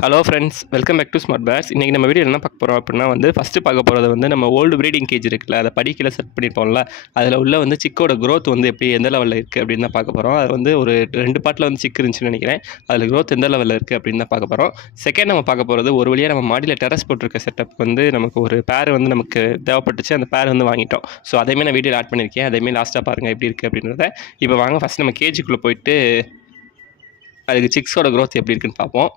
Hello friends, welcome back to smart pairs. இன்றைக்கி நம்ம video என்ன பார்க்க போகிறோம் அப்படின்னா ஃபஸ்ட்டு பார்க்க போகிறது நம்ம ஓல்டு ப்ரீடிங் கேஜ் இருக்குல்ல, அதை படிக்கல செட் பண்ணியிருப்போம்ல, அதில் உள்ள சிக்கோட க்ரோத் எப்படி எந்த லெவலில் இருக்குது அப்படின்னு தான் பார்க்க போகிறோம். அது ஒரு 2 பார்ட்டில் சிக்கு இருந்துச்சுன்னு நினைக்கிறேன். அதில் க்ரோத் எந்த லெவலில் இருக்குது அப்படின்னு தான் பார்க்க போகிறோம். செகண்ட் நம்ம பார்க்க போகிறது ஒரு வழியாக நம்ம மாடியில் டெரஸ் போட்டிருக்க செட்டப் நமக்கு ஒரு பேர் நமக்கு தேவைப்பட்டுச்சு. அந்த பேர் வாங்கிட்டோம். ஸோ அதேமாதிரி நான் வீடியோ ஆட் பண்ணியிருக்கேன். அதேமாதிரி லாஸ்ட்டாக பாருங்கள் எப்படி இருக்குது அப்படின்றத. இப்போ வாங்க ஃபஸ்ட் நம்ம கேஜுக்குள்ளே போயிட்டு அதுக்கு சிக்ஸோட க்ரோத் எப்படி இருக்குன்னு பார்ப்போம்.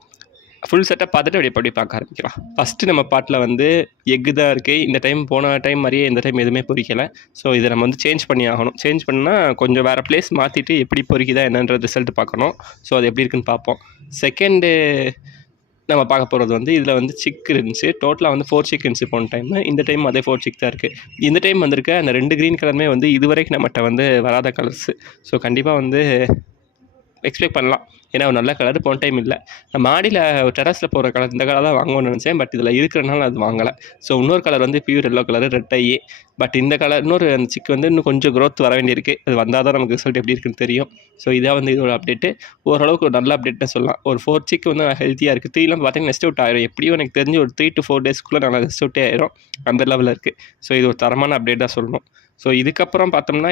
ஃபுல் செட்டப் பார்த்துட்டு அப்படி பார்க்க ஆரம்பிக்கலாம். ஃபஸ்ட்டு நம்ம பாட்டில் எக்கு தான் இருக்குது. இந்த டைம் போன டைம் மாதிரியே இந்த டைம் எதுவுமே பொரிக்கலை. ஸோ இதை நம்ம சேஞ்ச் பண்ணி ஆகணும். சேஞ்ச் பண்ணால் கொஞ்சம் வேறு பிளேஸ் மாற்றிட்டு எப்படி பொரிக்குதா என்னன்ற ரிசல்ட் பார்க்கணும். ஸோ அது எப்படி இருக்குன்னு பார்ப்போம். செகண்டு நம்ம பார்க்க போகிறது இதில் சிக் இருந்துச்சு. டோட்டலாக 4 சிக் இருந்துச்சு போன டைம். இந்த டைம் அதே 4 சிக் தான் இருக்குது. இந்த டைம் வந்திருக்க அந்த 2 க்ரீன் கலருமே இது வரைக்கும் நம்மகிட்ட வராத கலர்ஸு. ஸோ கண்டிப்பாக எக்ஸ்பெக்ட் பண்ணலாம். ஏன்னா ஒரு நல்ல கலர் போன டைம் இல்லை. நான் மாடியில் டெரஸில் போகிற கலர் இந்த கலர் தான் வாங்கணும்னு நினச்சேன். பட் இதில் இருக்கிறனால அது வாங்கலை. ஸோ இன்னொரு colour pure yellow colour red I. But இந்த கலர் இன்னொரு அந்த சிக் இன்னும் கொஞ்சம் க்ரோத் வர வேண்டியிருக்கு. அது வந்தால் தான் நமக்கு ரிசல்ட் எப்படி இருக்குன்னு தெரியும். ஸோ இதான் இதோட அப்டேட்டு. ஓரளவுக்கு ஒரு நல்ல அப்டேட்னு சொல்லலாம். ஒரு 4 சிக் ஹெல்த்தியாக இருக்குது. 3லாம் பார்த்தீங்கன்னா நெக்ஸ்ட் அவுட் ஆயிரும். எப்படியும் எனக்கு தெரிஞ்சு ஒரு 3 to 4 டேஸ்க்குள்ளே நல்லா நெக்ஸ்ட் அவுட்டே ஆயிரும். அந்த லெவலில் இருக்குது. ஸோ இது ஒரு தரமான அப்டேட் தான் சொல்லணும். ஸோ இதுக்கப்புறம் பார்த்தோம்னா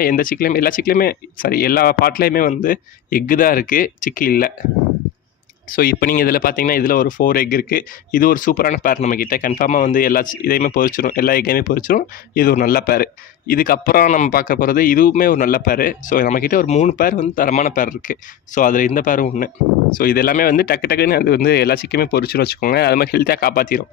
எல்லா பாட்லேயுமே எக்கு தான் இருக்குது, சிக்கு இல்லை. ஸோ இப்போ நீங்கள் இதில் பார்த்தீங்கன்னா இதில் ஒரு 4 எக் இருக்குது. இது ஒரு சூப்பரான பேர் நம்மக்கிட்ட. கன்ஃபார்மாக இதையுமே பொரிச்சிடும், எல்லா எக்கையுமே பொரிச்சிடும். இது ஒரு நல்ல பேர். இதுக்கப்புறம் நம்ம பார்க்க போகிறது இதுவுமே ஒரு நல்ல பேர். ஸோ நம்மக்கிட்ட ஒரு 3 பேர் தரமான பேர் இருக்குது. ஸோ அதில் இந்த பேரும் ஒன்று. ஸோ இது எல்லாமே டக்கு டக்குன்னு அது எல்லா சிக்குமே பொரிச்சுன்னு வச்சுக்கோங்க. அது மாதிரி ஹெல்த்தாக காப்பாற்றிடும்.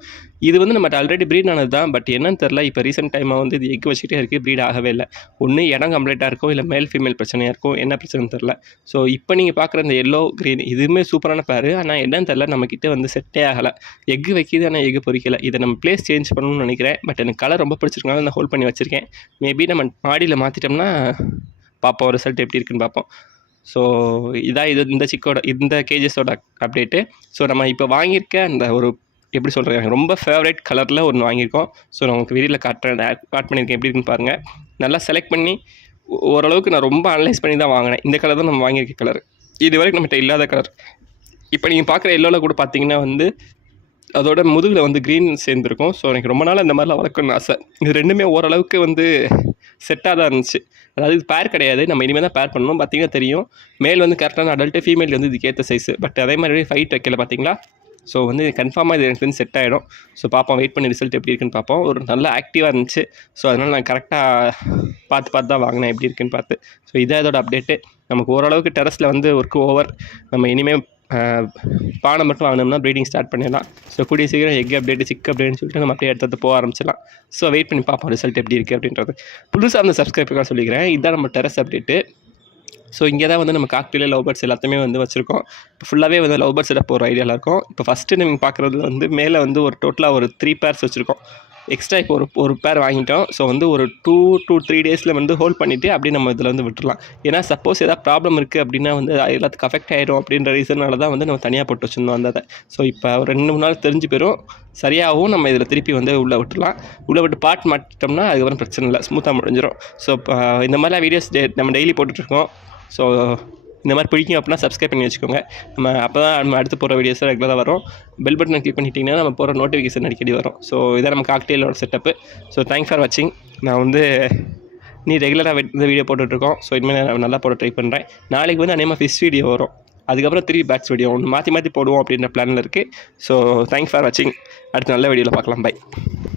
இது நம்மகிட்ட ஆல்ரெடி ப்ரீட் ஆனது தான். பட் என்னன்னு தெரில, இப்போ ரீசெண்ட் டைமாக இது எக் வச்சுட்டே இருக்குது, ப்ரீட் ஆகவே இல்லை. ஒன்று இடம் கம்ப்ளீட்டாக இருக்கும், இல்லை மேல் ஃபீமேல் பிரச்சனையாக இருக்கும். என்ன பிரச்சனைன்னு தெரில. ஸோ இப்போ நீங்கள் பார்க்குற இந்த எல்லோ க்ரீன் இதுவுமே சூப்பரான பேர். ஆனால் என்னன்னு தெரில, நம்மக்கிட்ட செட்டே ஆகலை. எக்கு வைக்கிது, ஆனால் எக்கு பொரிக்கலை. இதை நம்ம பிளேஸ் சேஞ்ச் பண்ணணும்னு நினைக்கிறேன். பட் எனக்கு கலர் ரொம்ப பிடிச்சிருக்கனால நான் ஹோல்ட் பண்ணி வச்சுருக்கேன். மேபி நம்ம மாடியில் மாற்றிட்டோம்னா பார்ப்போம், ரிசல்ட் எப்படி இருக்குன்னு பார்ப்போம். ஸோ இதான் இந்த சிக்கோட இந்த கேஜஸோட அப்டேட்டு. ஸோ நம்ம இப்போ வாங்கியிருக்க அந்த ஒரு எப்படி சொல்கிறேன், ரொம்ப ஃபேவரேட் கலரில் ஒன்று வாங்கியிருக்கோம். ஸோ நான் உங்களுக்கு வீடியோவில் ஆட் பண்ணியிருக்கேன். எப்படி இருக்குன்னு பாருங்கள். நல்லா செலக்ட் பண்ணி ஓரளவுக்கு நான் ரொம்ப அனலைஸ் பண்ணி தான் வாங்கினேன். இந்த கலர் தான் நம்ம வாங்கியிருக்க கலர். இது வரைக்கும் நம்மகிட்ட இல்லாத கலர். இப்போ நீங்கள் பார்க்குற எல்லோவில் கூட பார்த்தீங்கன்னா அதோட முதுகில் க்ரீன் சேர்ந்துருக்கும். ஸோ எனக்கு ரொம்ப நாள் இந்த மாதிரிலாம் வளர்க்கணும்னு ஆசை. இது ரெண்டுமே ஓரளவுக்கு செட்டாக தான் இருந்துச்சு. அதாவது இது பேர் கிடையாது, நம்ம இனிமேல் தான் பேர் பண்ணணும். பார்த்தீங்கன்னா தெரியும், மேல் கரெக்டான அடல்ட்டு, ஃபீமேல் இதுக்கேற்ற சைஸு. பட் அதே மாதிரி ஃபைட் வைக்கல பார்த்தீங்களா. ஸோ கன்ஃபார்மாக இது எனக்கு செட் ஆகிடும். ஸோ பார்ப்போம், வெயிட் பண்ணி ரிசல்ட் எப்படி இருக்குன்னு பார்ப்போம். ஒரு நல்ல ஆக்டிவாக இருந்துச்சு. ஸோ அதனால் நான் கரெக்டாக பார்த்து தான் வாங்கினேன் எப்படி இருக்குன்னு பார்த்து. ஸோ இதான் இதோட அப்டேட்டு. நமக்கு ஓரளவுக்கு டெரஸில் ஒர்க் ஓவர். நம்ம இனிமேல் பானை மட்டும் வாங்கினோம்னா ப்ரீடிங் ஸ்டார்ட் பண்ணிடலாம். ஸோ கூடிய சீக்கிரம் எக் அப்டேட்டு, சிக் அப்டேட்னு சொல்லிட்டு நம்ம அப்படியே எடுத்து போக ஆரம்பிச்சிடலாம். ஸோ வெயிட் பண்ணி பார்ப்போம் ரிசல்ட் எப்படி இருக்குது அப்படின்றது. புதுசாக சப்ஸ்கிரைபருக்காக சொல்லிக்கிறேன், இதுதான் நம்ம டெரஸ் அப்டேட்டு. ஸோ இங்கே தான் நம்ம காக்டெயில், லவ் பேர்ட்ஸ் எல்லாத்தையுமே வச்சுருக்கோம். இப்போ ஃபுல்லாகவே லவ் பேர்ட்ஸ் செட்டப் போகிற ஐடியாவில் இருக்கும். இப்போ ஃபஸ்ட்டு நீங்கள் பார்க்குறது மேலே ஒரு டோட்டலாக ஒரு 3 பேர்ஸ் வச்சுருக்கோம். எக்ஸ்ட்ரா இப்போ ஒரு பேர் வாங்கிட்டோம். ஸோ ஒரு 2 to 3 டேஸில் ஹோல்ட் பண்ணிவிட்டு அப்படியே நம்ம இதில் விட்டுடலாம். ஏன்னா சப்போஸ் ஏதாவது ப்ராப்ளம் இருக்குது அப்படின்னா எல்லாத்துக்கும் அஃபெக்ட் ஆகிடும் அப்படின்ற ரீசனால தான் நம்ம தனியாக போட்டு வச்சுருந்தோம் அந்த. ஸோ இப்போ ஒரு 2-3 நாள் தெரிஞ்சு போயிடும். சரியாகவும் நம்ம இதில் திருப்பி உள்ளே விட்டுலாம். உள்ளே விட்டு பாட் மாட்டிட்டோம்னா அதுக்கப்புறம் பிரச்சனை இல்லை, ஸ்மூத்தாக முடிஞ்சிடும். ஸோ இப்போ இந்த மாதிரிலாம் வீடியோஸ் நம்ம டெய்லி போட்டுட்ருக்கோம். ஸோ இந்த மாதிரி பிடிக்கும் அப்படின்னா சப்ஸ்கிரைப் பண்ணி வச்சுக்கோங்க. அப்போ தான் நம்ம அடுத்து போகிற வீடியோஸ் ரெகுலராக வரும். பெல் பட்டனை கிளிக் பண்ணிட்டீங்கன்னா நம்ம போகிற நோட்டிஃபிகேஷன் அடிக்கடி வரும். ஸோ இதான் நம்ம காக்டெயிலோட செட்டப்பு. ஸோ தேங்க்ஸ் ஃபார் வாட்சிங். நான் நீ ரெகுலராக இந்த வீடியோ போட்டுட்ருக்கோம். ஸோ இனிமேல் நான் நல்லா போட ட்ரை பண்ணுறேன். நாளைக்கு அநேகமாக ஃபிஷ் வீடியோ வரும். அதுக்கப்புறம் 3 பேட்ஸ் வீடியோ ஒன்று மாற்றி போடுவோம் அப்படின்ற பிளானில் இருக்குது. ஸோ தேங்க்ஸ் ஃபார் வாட்சிங். அடுத்த நல்ல வீடியோவில் பார்க்கலாம். பை.